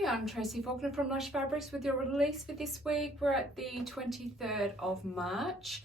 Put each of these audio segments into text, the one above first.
Hi, I'm Tracy Faulkner from Lush Fabrics with your release for this week. We're at the 23rd of March.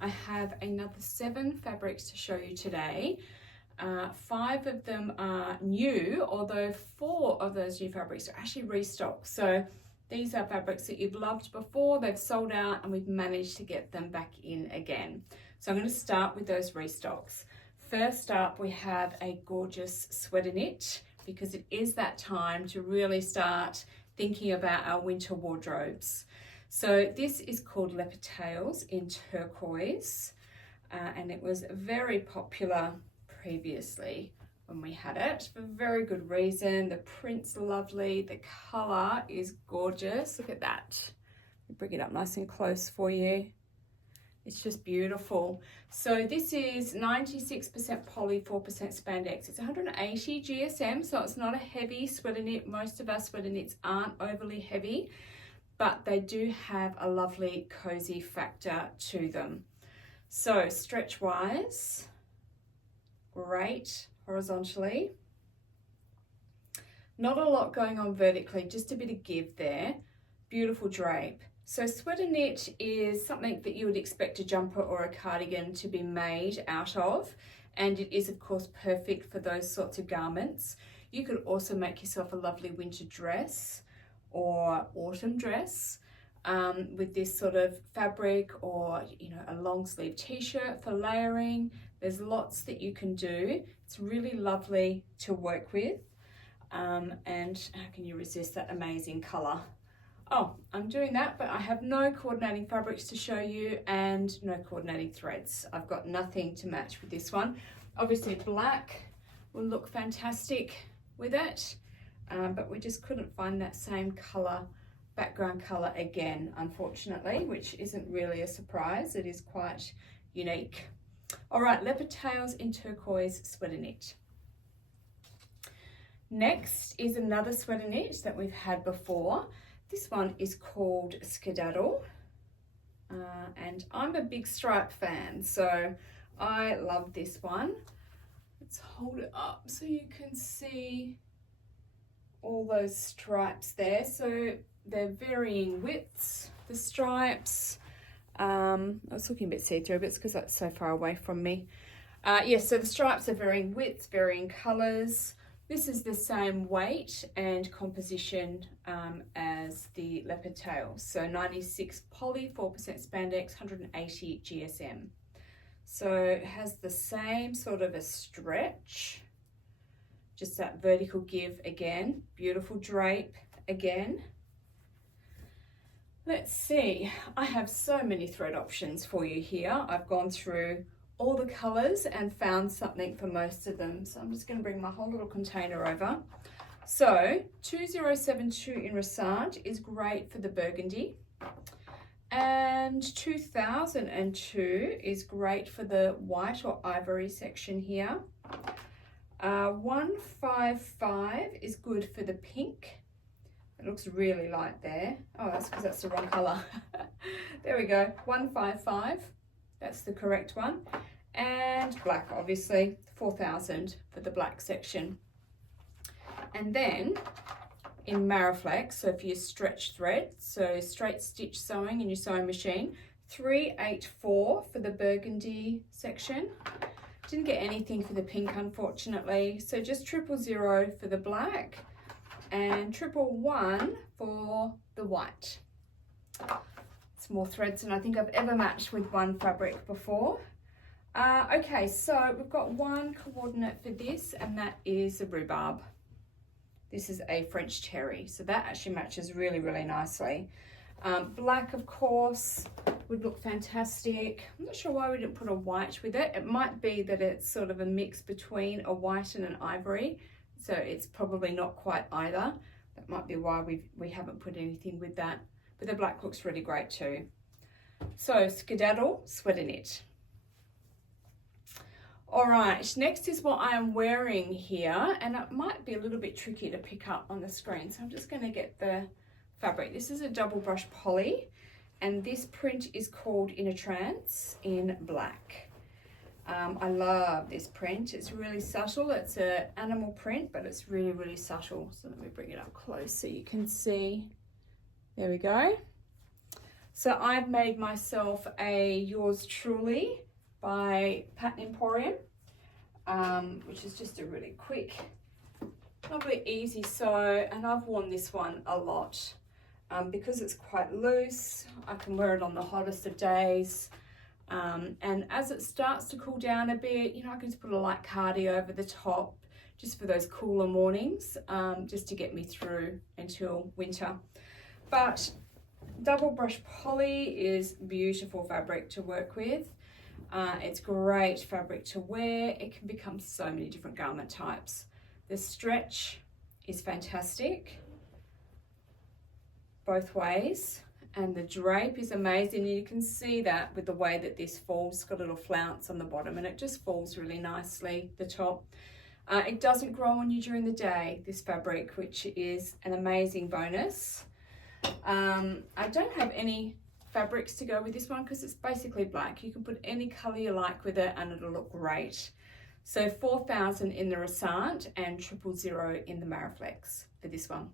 I have another 7 fabrics to show you today. 5 of them are new, although 4 of those new fabrics are actually restocked. So these are fabrics that you've loved before, they've sold out, and we've managed to get them back in again. So I'm going to start with those restocks. First up, we have a gorgeous sweater knit, because it is that time to really start thinking about our winter wardrobes. So this is called Leopard Tails in turquoise, and it was very popular previously when we had it for very good reason. The print's lovely, the color is gorgeous. Look at that. I'll bring it up nice and close for you. It's just beautiful. So this is 96% poly, 4% spandex. It's 180 GSM, so it's not a heavy sweater knit. Most of our sweater knits aren't overly heavy, but they do have a lovely cozy factor to them. So stretch wise, great horizontally. Not a lot going on vertically, just a bit of give there. Beautiful drape. So sweater knit is something that you would expect a jumper or a cardigan to be made out of, and it is of course perfect for those sorts of garments. You could also make yourself a lovely winter dress or autumn dress with this sort of fabric, or a long sleeve t-shirt for layering. There's lots that you can do. It's really lovely to work with, and how can you resist that amazing color? Oh, I'm doing that, but I have no coordinating fabrics to show you and no coordinating threads. I've got nothing to match with this one. Obviously black will look fantastic with it, but we just couldn't find that same color, background color again, unfortunately, which isn't really a surprise. It is quite unique. All right, Leopard Tails in turquoise sweater knit. Next is another sweater knit that we've had before. This one is called Skedaddle, and I'm a big stripe fan, so I love this one. Let's hold it up so you can see all those stripes there. So they're varying widths, the stripes. I was looking a bit see-through, but it's because that's so far away from me. Yes, so the stripes are varying widths, varying colours. This is the same weight and composition as the Leopard Tail. So 96 poly, 4% spandex, 180 GSM. So it has the same sort of a stretch, just that vertical give again, beautiful drape again. Let's see, I have so many thread options for you here. I've gone through all the colors and found something for most of them. So I'm just going to bring my whole little container over. So 2072 in Restocked is great for the burgundy, and 2002 is great for the white or ivory section here. 155 is good for the pink. It looks really light there. Oh, that's because that's the wrong color. There we go, 155. That's the correct one. And black, obviously, 4000 for the black section. And then in Mariflex, so for your stretch thread, so straight stitch sewing in your sewing machine, 384 for the burgundy section. Didn't get anything for the pink, unfortunately. So just 000 for the black and 111 for the white. It's more threads than I think I've ever matched with one fabric before. Okay, so we've got one coordinate for this, and that is the rhubarb. This is a French terry, so that actually matches really, really nicely. Black, of course, would look fantastic. I'm not sure why we didn't put a white with it. It might be that it's sort of a mix between a white and an ivory, so it's probably not quite either. That might be why we haven't put anything with that. But the black looks really great too. So Skedaddle sweater knit. All right, next is what I am wearing here, and it might be a little bit tricky to pick up on the screen, so I'm just going to get the fabric. This is a double brush poly, and this print is called In a Trance in black. I love this print. It's really subtle. It's an animal print, but it's really, really subtle. So let me bring it up close so you can see. There we go. So I've made myself a Yours Truly by Pattern Emporium, which is just a really quick, lovely, easy sew. And I've worn this one a lot because it's quite loose. I can wear it on the hottest of days. And as it starts to cool down a bit, I can just put a light cardi over the top just for those cooler mornings, just to get me through until winter. But double brush poly is beautiful fabric to work with. It's great fabric to wear. It can become so many different garment types. The stretch is fantastic both ways. And the drape is amazing. You can see that with the way that this falls. It's got a little flounce on the bottom and it just falls really nicely, the top. It doesn't grow on you during the day, this fabric, which is an amazing bonus. I don't have any fabrics to go with this one because it's basically black. You can put any color you like with it and it'll look great. So 4,000 in the Restocked and 000 in the Mariflex for this one.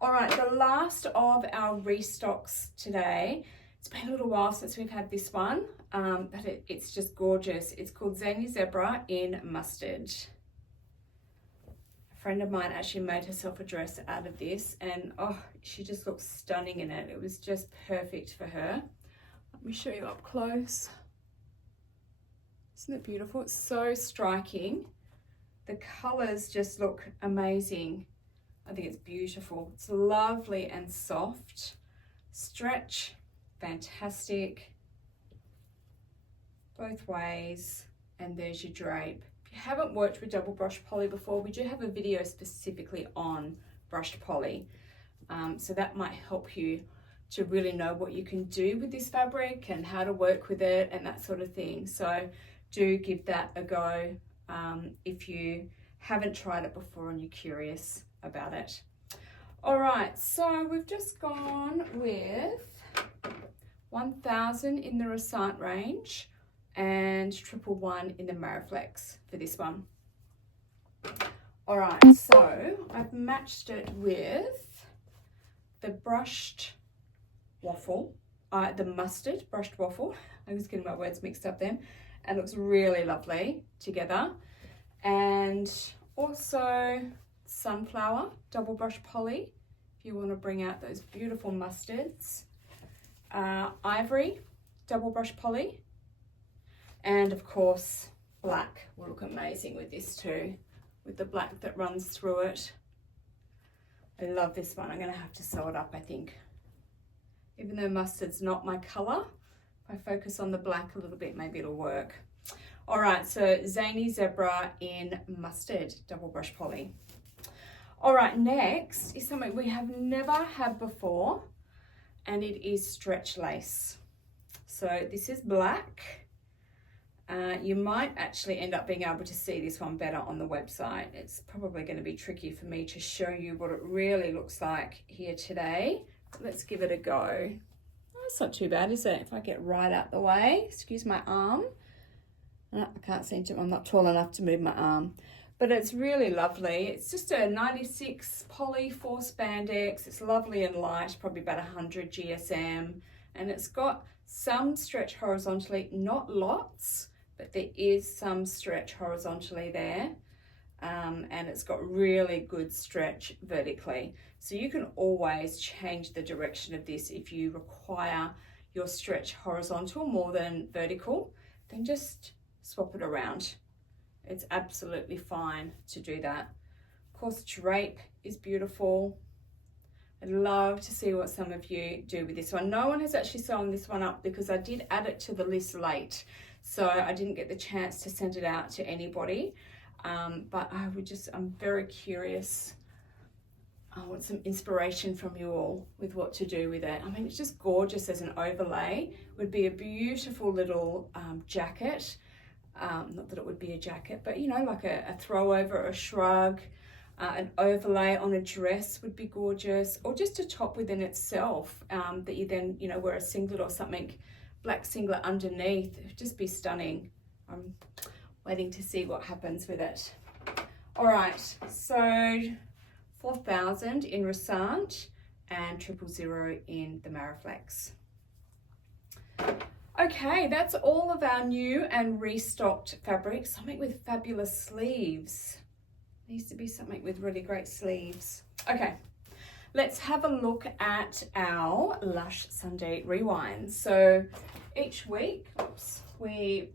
All right, the last of our restocks today. It's been a little while since we've had this one, but it's just gorgeous. It's called Zany Zebra in Mustard. A friend of mine actually made herself a dress out of this, and oh, she just looks stunning in it. It was just perfect for her. Let me show you up close. Isn't it beautiful? It's so striking. The colors just look amazing. I think it's beautiful. It's lovely and soft. Stretch, fantastic. Both ways. And there's your drape. If you haven't worked with double brush poly before, we do have a video specifically on brushed poly. So that might help you to really know what you can do with this fabric and how to work with it and that sort of thing. So do give that a go if you haven't tried it before and you're curious about it. All right, so we've just gone with 1,000 in the Restocked range and 111 in the Mariflex for this one. All right, so I've matched it with the brushed waffle, the mustard brushed waffle. I'm just getting my words mixed up then. It looks really lovely together. And also sunflower double brush poly if you want to bring out those beautiful mustards. Ivory double brush poly, and of course black will look amazing with this too, with the black that runs through it. I love this one. I'm going to have to sew it up, I think, even though mustard's not my color. If I focus on the black a little bit, maybe it'll work. All right, so Zany Zebra in Mustard double brush poly. All right, next is something we have never had before, and it is stretch lace. So this is black. You might actually end up being able to see this one better on the website. It's probably going to be tricky for me to show you what it really looks like here today. Let's give it a go. Oh, it's not too bad, is it? If I get right out the way, excuse my arm. I can't seem to, I'm not tall enough to move my arm. But it's really lovely. It's just a 96 poly 4 spandex. It's lovely and light, probably about 100 GSM. And it's got some stretch horizontally, not lots, but there is some stretch horizontally there. And it's got really good stretch vertically. So you can always change the direction of this if you require your stretch horizontal more than vertical, then just swap it around. It's absolutely fine to do that. Of course, drape is beautiful. I'd love to see what some of you do with this one. No one has actually sewn this one up because I did add it to the list late, so I didn't get the chance to send it out to anybody. But I'm very curious. I want some inspiration from you all with what to do with it. I mean, it's just gorgeous as an overlay. It would be a beautiful little jacket. Not that it would be a jacket, but you know, like a throw over, a shrug, an overlay on a dress would be gorgeous, or just a top within itself that you then, you know, wear a singlet or something black singlet underneath. It would just be stunning. I'm waiting to see what happens with it. All right, so 4,000 in Resant and 000 in the Mariflex. Okay, that's all of our new and restocked fabrics. Something with fabulous sleeves. Needs to be something with really great sleeves. Okay, let's have a look at our Lush Sunday Rewinds. So each week, we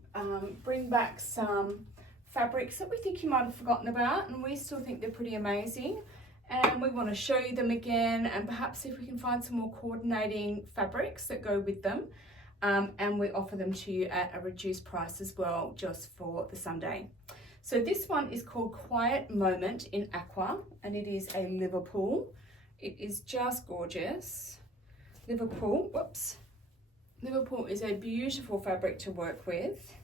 bring back some fabrics that we think you might have forgotten about, and we still think they're pretty amazing. And we want to show you them again, and perhaps if we can find some more coordinating fabrics that go with them. And we offer them to you at a reduced price as well, just for the Sunday. So this one is called Quiet Moment in Aqua, and it is a Liverpool. It is just gorgeous. Liverpool is a beautiful fabric to work with.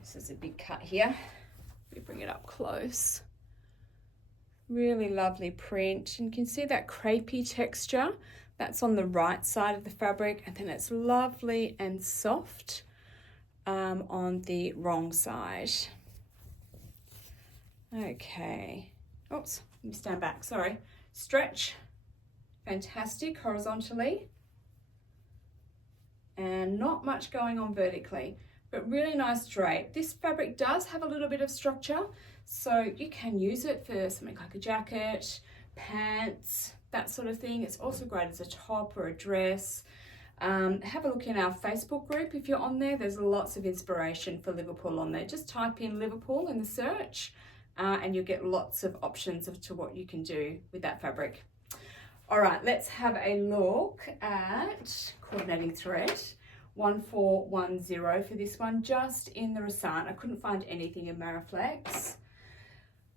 This is a big cut here. We bring it up close. Really lovely print, and you can see that crepey texture. That's on the right side of the fabric, and then it's lovely and soft on the wrong side. Okay, oops, let me stand back, sorry. Stretch, fantastic horizontally, and not much going on vertically, but really nice drape. This fabric does have a little bit of structure, so you can use it for something like a jacket, pants, that sort of thing. It's also great as a top or a dress. Have a look in our Facebook group if you're on there. There's lots of inspiration for Liverpool on there. Just type in Liverpool in the search and you'll get lots of options as to what you can do with that fabric. All right, let's have a look at coordinating thread. 1410 for this one, just in the Resant. I couldn't find anything in Mariflex.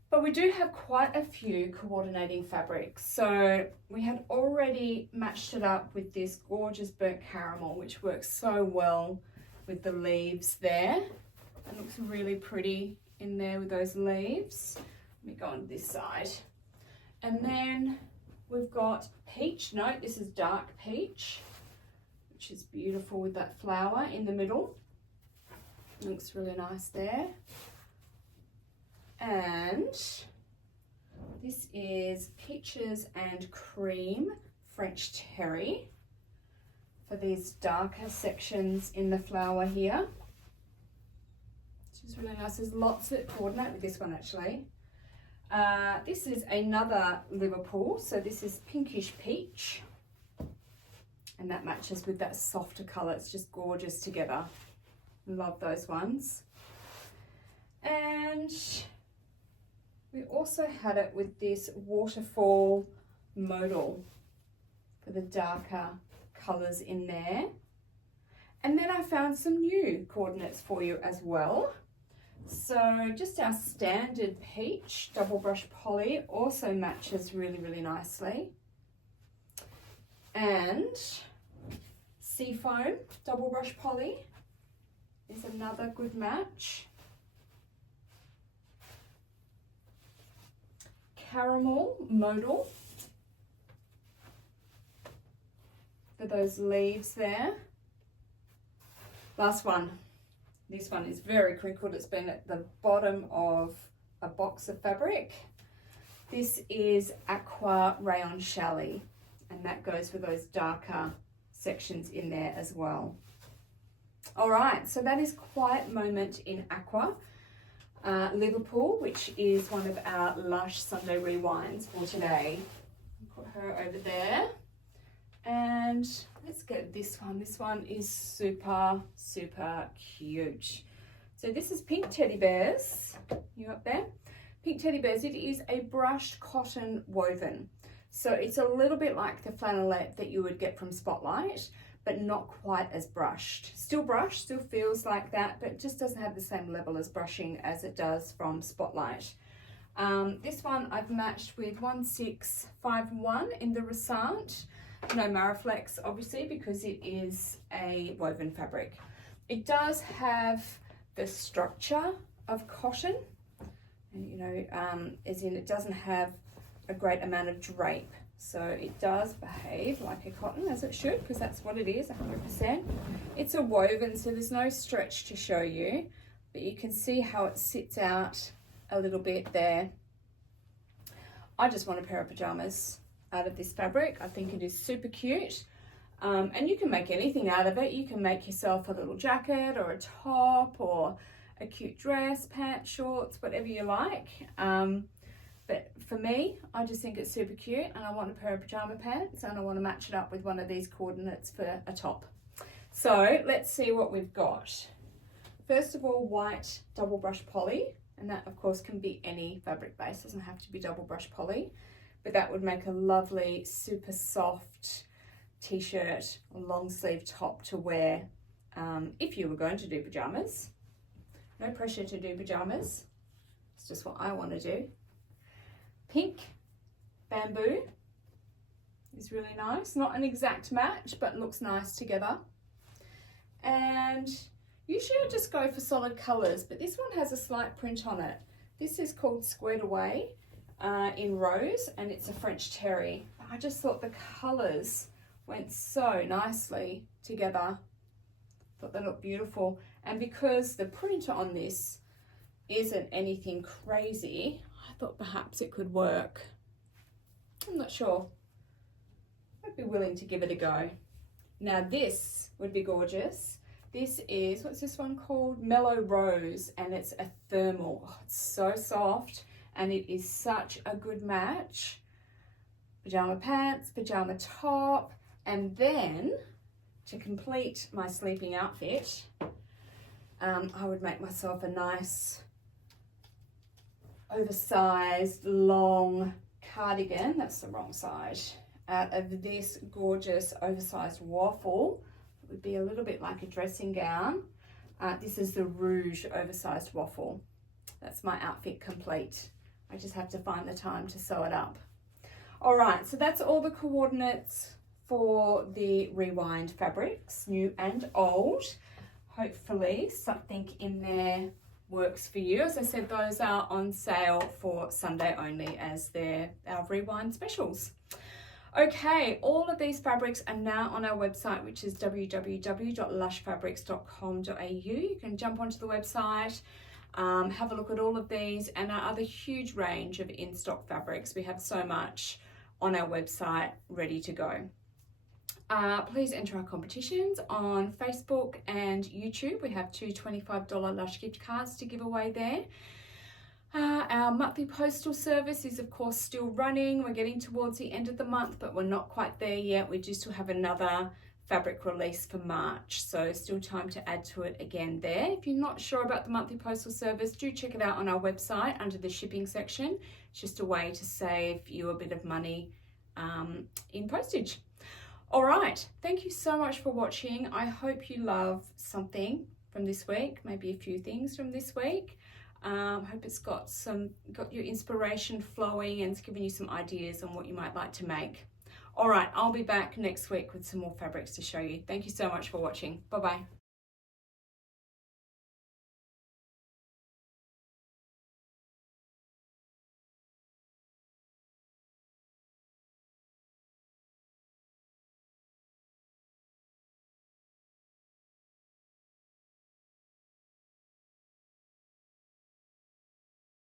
But we do have quite a few coordinating fabrics. So we had already matched it up with this gorgeous burnt caramel, which works so well with the leaves there. It looks really pretty in there with those leaves. Let me go on this side. And then we've got peach. No, this is dark peach, which is beautiful with that flower in the middle. It looks really nice there. And this is Peaches and Cream French Terry for these darker sections in the flower here, which is really nice. There's lots that coordinate with this one actually. This is another Liverpool, so this is Pinkish Peach, and that matches with that softer colour. It's just gorgeous together. Love those ones. And we also had it with this waterfall modal for the darker colours in there. And then I found some new coordinates for you as well. So just our standard peach double brush poly also matches really, really nicely. And seafoam double brush poly is another good match. Caramel modal for those leaves there. Last one. This one is very crinkled. It's been at the bottom of a box of fabric. This is Aqua Rayon Chalet, and that goes for those darker sections in there as well. All right, so that is Quiet Moment in Aqua. Liverpool, which is one of our Lush Sunday Rewinds for today. Put her over there. And let's get this one. This one is super, super cute. So this is Pink Teddy Bears. You up there? Pink Teddy Bears. It is a brushed cotton woven. So it's a little bit like the flannelette that you would get from Spotlight, but not quite as brushed. Still brushed, still feels like that, but just doesn't have the same level as brushing as it does from Spotlight. This one I've matched with 1651 in the Resant. No Mariflex, obviously, because it is a woven fabric. It does have the structure of cotton, and as in it doesn't have a great amount of drape So it does behave like a cotton, as it should, because that's what it is, 100%. It's a woven, so there's no stretch to show you, but you can see how it sits out a little bit there. I just want a pair of pajamas out of this fabric. I think it is super cute. And you can make anything out of it. You can make yourself a little jacket or a top or a cute dress, pants, shorts, whatever you like. But for me, I just think it's super cute, and I want a pair of pajama pants, and I want to match it up with one of these coordinates for a top. So let's see what we've got. First of all, white double brush poly, and that of course can be any fabric base, doesn't have to be double brush poly, but that would make a lovely, super soft t-shirt or long sleeve top to wear if you were going to do pajamas. No pressure to do pajamas, it's just what I want to do. Pink bamboo is really nice. Not an exact match, but looks nice together. And usually I just go for solid colours, but this one has a slight print on it. This is called Squared Away in rose, and it's a French terry. I just thought the colours went so nicely together. Thought they looked beautiful. And because the print on this isn't anything crazy, I thought perhaps it could work. I'm not sure. I'd be willing to give it a go. Now this would be gorgeous. This is, what's this one called? Mellow Rose, and it's a thermal. Oh, it's so soft, and it is such a good match. Pajama pants, pajama top, and then to complete my sleeping outfit, I would make myself a nice oversized long cardigan, that's the wrong side, out of this gorgeous oversized waffle. It would be a little bit like a dressing gown. This is the Rouge oversized waffle. That's my outfit complete. I just have to find the time to sew it up. All right, so that's all the coordinates for the Rewind fabrics, new and old. Hopefully something in there works for you. As I said, those are on sale for Sunday only, as they're our Rewind specials. Okay, all of these fabrics are now on our website, which is www.lushfabrics.com.au. You can jump onto the website, have a look at all of these and our other huge range of in-stock fabrics. We have so much on our website ready to go. Please enter our competitions on Facebook and YouTube. We have two $25 Lush gift cards to give away there. Our monthly postal service is of course still running. We're getting towards the end of the month, but we're not quite there yet. We just still have another fabric release for March, so still time to add to it again there. If you're not sure about the monthly postal service, do check it out on our website under the shipping section. It's just a way to save you a bit of money in postage. All right, thank you so much for watching. I hope you love something from this week, maybe a few things from this week. Hope it's got your inspiration flowing and it's given you some ideas on what you might like to make. All right, I'll be back next week with some more fabrics to show you. Thank you so much for watching. Bye-bye.